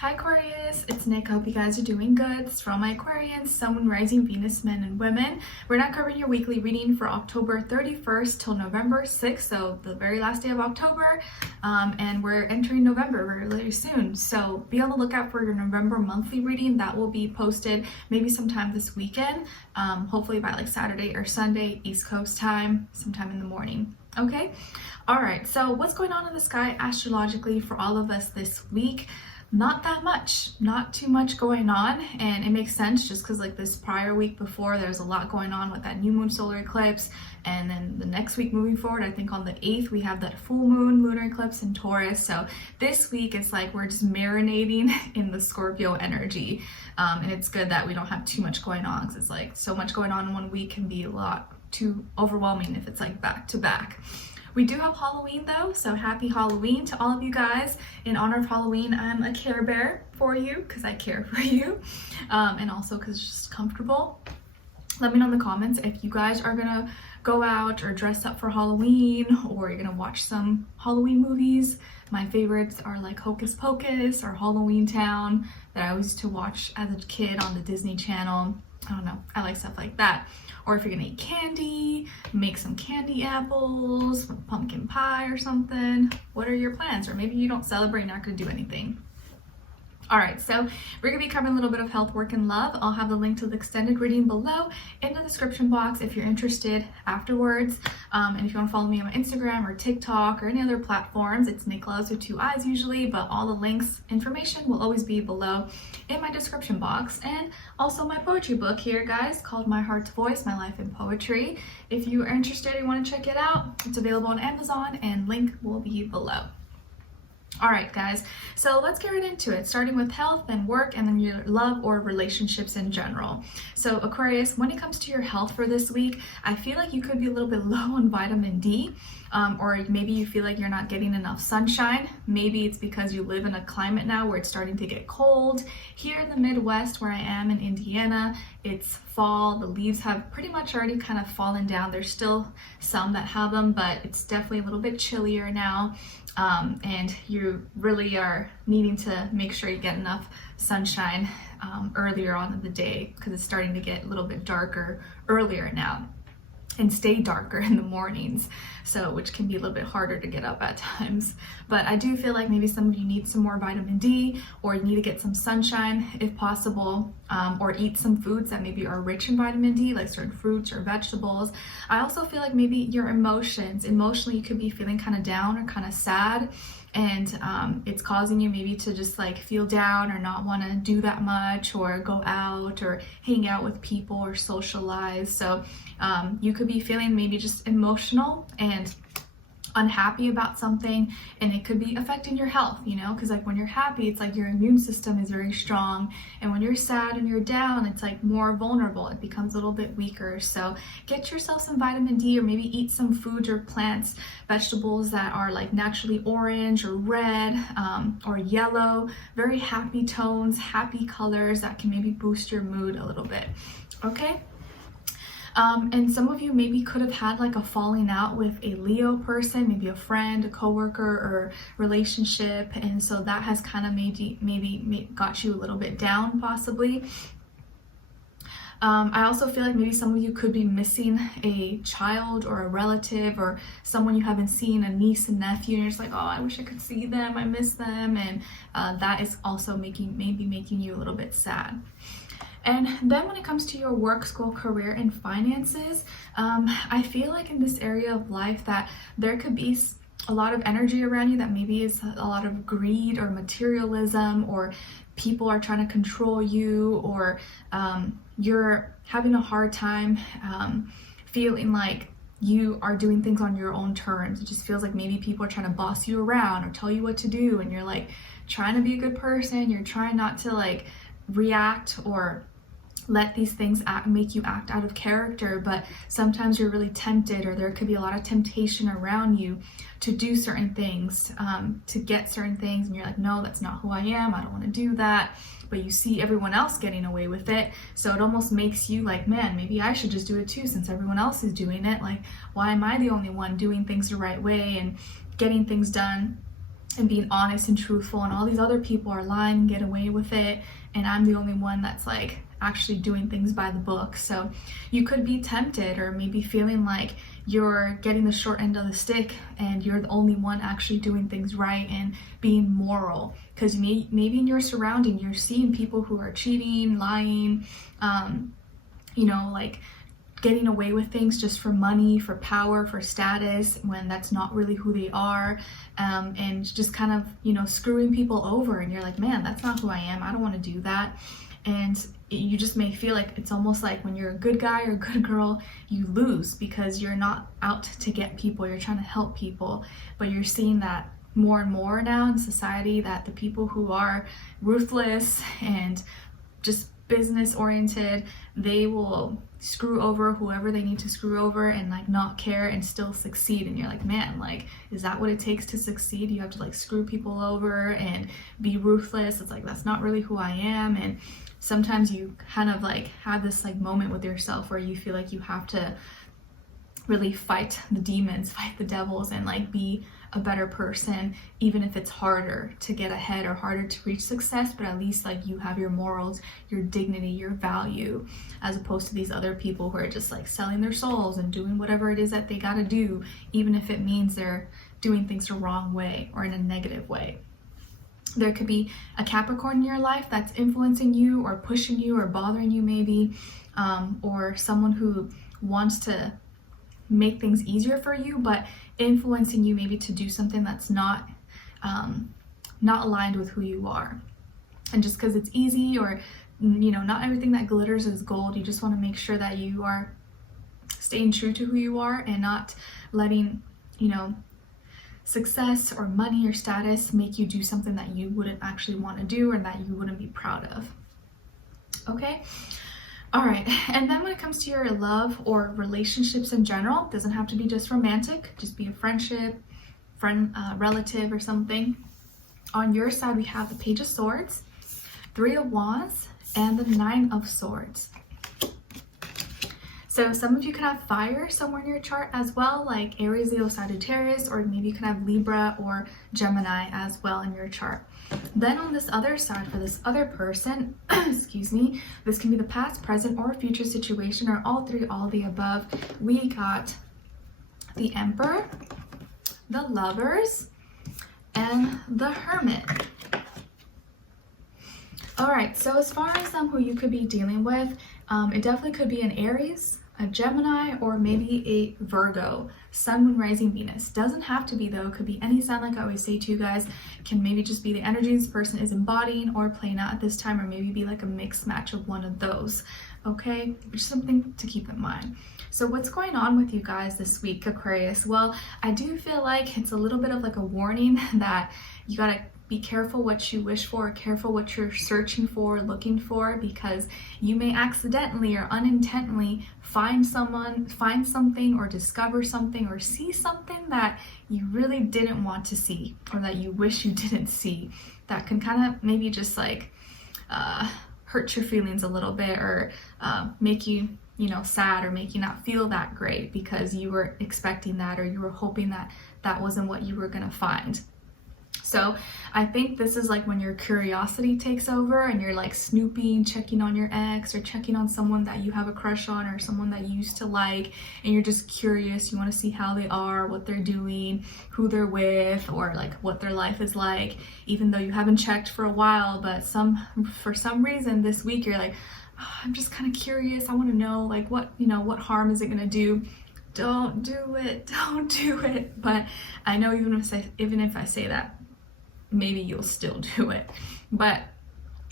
Hi Aquarius, it's Nick. I hope you guys are doing good. It's for all my Aquarians, Sun, Moon, Rising, Venus, men and women. We're not covering your weekly reading for October 31st till November 6th, so the very last day of October, and we're entering November really soon. So be on the lookout for your November monthly reading. That will be posted maybe sometime this weekend, hopefully by like Saturday or Sunday, East Coast time, sometime in the morning. Okay? All right, so what's going on in the sky astrologically for all of us this week? Not that much, not too much going on, and it makes sense just because like this prior week before there's a lot going on with that new moon solar eclipse, and then the next week moving forward, I think on the 8th we have that full moon lunar eclipse in Taurus. So this week it's like we're just marinating in the Scorpio energy, and it's good that we don't have too much going on because it's like so much going on in one week can be a lot too overwhelming if it's like back to back. We do have Halloween though, so happy Halloween to all of you guys. In honor of Halloween, I'm a Care Bear for you because I care for you, and also because it's just comfortable. Let me know in the comments if you guys are gonna go out or dress up for Halloween, or you're gonna watch some Halloween movies. My favorites are like Hocus Pocus or Halloween Town that I always used to watch as a kid on the Disney Channel. I don't know, I like stuff like that. Or if you're gonna eat candy, make some candy apples, pumpkin pie or something. What are your plans? Or maybe you don't celebrate, not gonna do anything. All right, so we're gonna be covering a little bit of health, work, and love. I'll have the link to the extended reading below in the description box if you're interested afterwards. And if you wanna follow me on my Instagram or TikTok or any other platforms, it's Nicloves with 2 eyes usually, but all the links, information will always be below in my description box. And also my poetry book here, guys, called My Heart's Voice, My Life in Poetry. If you are interested and wanna check it out, it's available on Amazon and link will be below. All right, guys, so let's get right into it, starting with health and work and then your love or relationships in general. So Aquarius, when it comes to your health for this week, I feel like you could be a little bit low on vitamin D, or maybe you feel like you're not getting enough sunshine. Maybe it's because you live in a climate now where it's starting to get cold. Here in the Midwest, where I am in Indiana, it's fall. The leaves have pretty much already kind of fallen down. There's still some that have them, but it's definitely a little bit chillier now. And you really are needing to make sure you get enough sunshine earlier on in the day because it's starting to get a little bit darker earlier now and stay darker in the mornings, so which can be a little bit harder to get up at times. But I do feel like maybe some of you need some more vitamin D, or you need to get some sunshine if possible, or eat some foods that maybe are rich in vitamin D, like certain fruits or vegetables. I also feel like maybe your emotionally you could be feeling kind of down or kind of sad, and it's causing you maybe to just like feel down or not want to do that much or go out or hang out with people or socialize. So you could be feeling maybe just emotional and unhappy about something, and it could be affecting your health, you know, because like when you're happy, it's like your immune system is very strong, and when you're sad and you're down, it's like more vulnerable, it becomes a little bit weaker. So get yourself some vitamin D, or maybe eat some foods or plants, vegetables that are like naturally orange or red, or yellow, very happy tones, happy colors that can maybe boost your mood a little bit. Okay. And some of you maybe could have had like a falling out with a Leo person, maybe a friend, a coworker, or relationship, and so that has kind of maybe got you a little bit down possibly. I also feel like maybe some of you could be missing a child or a relative or someone you haven't seen, a niece and nephew, and you're just like, oh, I wish I could see them, I miss them, and that is also maybe making you a little bit sad. And then when it comes to your work, school, career, and finances, I feel like in this area of life that there could be a lot of energy around you that maybe is a lot of greed or materialism, or people are trying to control you, or you're having a hard time feeling like you are doing things on your own terms. It just feels like maybe people are trying to boss you around or tell you what to do, and you're like trying to be a good person, you're trying not to like react or let these things make you act out of character, but sometimes you're really tempted, or there could be a lot of temptation around you to do certain things, to get certain things, and you're like, no, that's not who I am, I don't want to do that. But you see everyone else getting away with it, so it almost makes you like, man, maybe I should just do it too since everyone else is doing it. Like, why am I the only one doing things the right way and getting things done and being honest and truthful, and all these other people are lying and get away with it, and I'm the only one that's like actually doing things by the book. So you could be tempted, or maybe feeling like you're getting the short end of the stick and you're the only one actually doing things right and being moral, because maybe in your surrounding you're seeing people who are cheating, lying, like getting away with things just for money, for power, for status, when that's not really who they are, and just kind of, screwing people over, and you're like, man, that's not who I am, I don't want to do that. And you just may feel like it's almost like when you're a good guy or a good girl, you lose because you're not out to get people, you're trying to help people. But you're seeing that more and more now in society, that the people who are ruthless and just business oriented, they will screw over whoever they need to screw over and like not care and still succeed. And you're like, man, like, is that what it takes to succeed? You have to like screw people over and be ruthless. It's like, that's not really who I am. And sometimes you kind of like have this like moment with yourself where you feel like you have to really fight the demons, fight the devils, and like be a better person, even if it's harder to get ahead or harder to reach success. But at least like you have your morals, your dignity, your value, as opposed to these other people who are just like selling their souls and doing whatever it is that they got to do, even if it means they're doing things the wrong way or in a negative way. There could be a Capricorn in your life that's influencing you or pushing you or bothering you maybe, or someone who wants to make things easier for you, but influencing you maybe to do something that's not aligned with who you are. And just because it's easy, or not everything that glitters is gold, you just want to make sure that you are staying true to who you are and not letting success or money or status make you do something that you wouldn't actually want to do or that you wouldn't be proud of. Okay. All right, and then when it comes to your love or relationships in general, it doesn't have to be just romantic, just be a friendship, friend, relative or something. On your side, we have the Page of Swords, Three of Wands, and the Nine of Swords. So some of you could have fire somewhere in your chart as well, like Aries, Leo, Sagittarius, or maybe you could have Libra or Gemini as well in your chart. Then on this other side, for this other person, excuse me, this can be the past, present, or future situation, or all three, all the above. We got the Emperor, the Lovers, and the Hermit. All right, so as far as who you could be dealing with, it definitely could be an Aries, a Gemini, or maybe a Virgo, Sun, Moon, Rising, Venus. Doesn't have to be though, it could be any sign, like I always say to you guys. It can maybe just be the energy this person is embodying or playing out at this time, or maybe be like a mixed match of one of those, okay? Just something to keep in mind. So what's going on with you guys this week, Aquarius? Well, I do feel like it's a little bit of like a warning that you gotta be careful what you wish for, careful what you're searching for, looking for, because you may accidentally or unintentionally find something, or discover something, or see something that you really didn't want to see, or that you wish you didn't see, that can kind of maybe just like hurt your feelings a little bit, or make you sad, or make you not feel that great because you were expecting that, or you were hoping that that wasn't what you were gonna find. So I think this is like when your curiosity takes over and you're like snooping, checking on your ex, or checking on someone that you have a crush on, or someone that you used to like, and you're just curious. You want to see how they are, what they're doing, who they're with, or like what their life is like, even though you haven't checked for a while. But for some reason this week you're like, oh, I'm just kind of curious. I want to know like what harm is it going to do? Don't do it. But I know even if I say that, maybe you'll still do it. But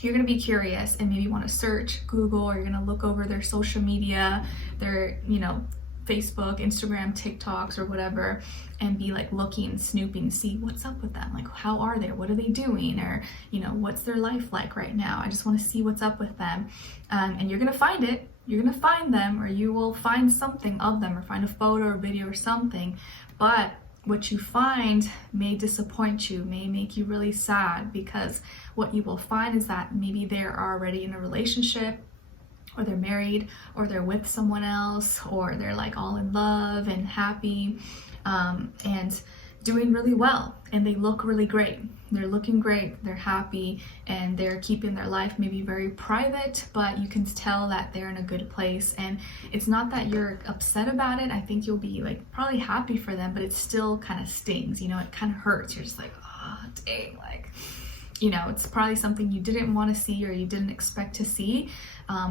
you're going to be curious and maybe want to search, Google, or you're going to look over their social media, their Facebook, Instagram, TikToks, or whatever, and be like looking, snooping, see what's up with them, like how are they, what are they doing, or what's their life like right now. I just want to see what's up with them. And you're going to find it. You're going to find them, or you will find something of them, or find a photo or video or something. But what you find may disappoint you, may make you really sad, because what you will find is that maybe they're already in a relationship, or they're married, or they're with someone else, or they're like all in love and happy, and doing really well and they look really great. They're looking great, they're happy, and they're keeping their life maybe very private, but you can tell that they're in a good place. And it's not that you're upset about it. I think you'll be like probably happy for them, but it still kind of stings, you know, it kind of hurts. You're just like, oh, dang, like, you know, it's probably something you didn't want to see or you didn't expect to see.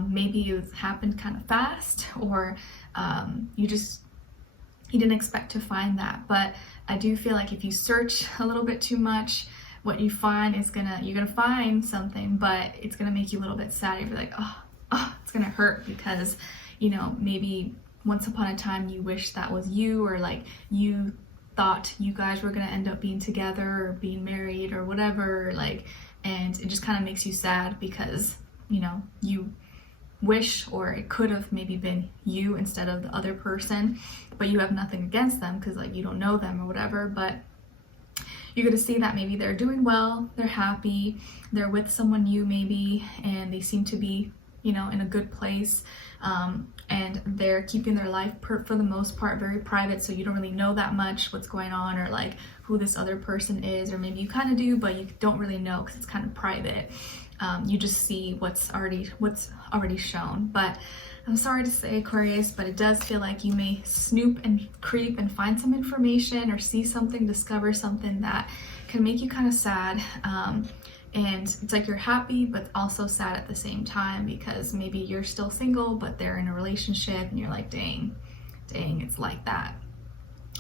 Maybe it happened kind of fast, or you didn't expect to find that. But I do feel like if you search a little bit too much, what you find is you're gonna find something, but it's gonna make you a little bit sad. You're like, oh, it's gonna hurt because, you know, maybe once upon a time you wish that was you, or like you thought you guys were gonna end up being together or being married or whatever, like, and it just kind of makes you sad because, you know, you wish, or it could have maybe been you instead of the other person, but you have nothing against them because like you don't know them or whatever. But you're going to see that maybe they're doing well, they're happy, they're with someone new maybe, and they seem to be, you know, in a good place, and they're keeping their life for the most part very private, so you don't really know that much what's going on, or like who this other person is, or maybe you kind of do but you don't really know because it's kind of private. You just see what's already shown. But I'm sorry to say, Aquarius, but it does feel like you may snoop and creep and find some information or see something, discover something that can make you kind of sad. And it's like you're happy but also sad at the same time, because maybe you're still single but they're in a relationship and you're like, dang, it's like that.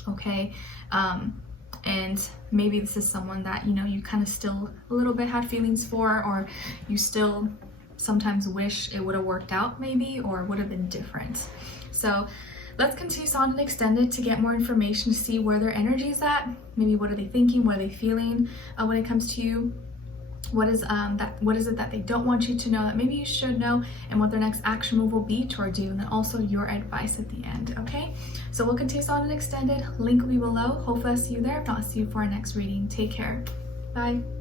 Okay. And maybe this is someone that, you know, you kind of still a little bit had feelings for, or you still sometimes wish it would have worked out maybe, or would have been different. So let's continue on and extend it to get more information, to see where their energy is at. Maybe what are they thinking, what are they feeling when it comes to you. What is it that they don't want you to know that maybe you should know, and what their next action move will be towards you, and then also your advice at the end. Okay, so we'll continue on and extended. Link will be below. Hopefully I'll see you there. If not, see you for our next reading. Take care. Bye.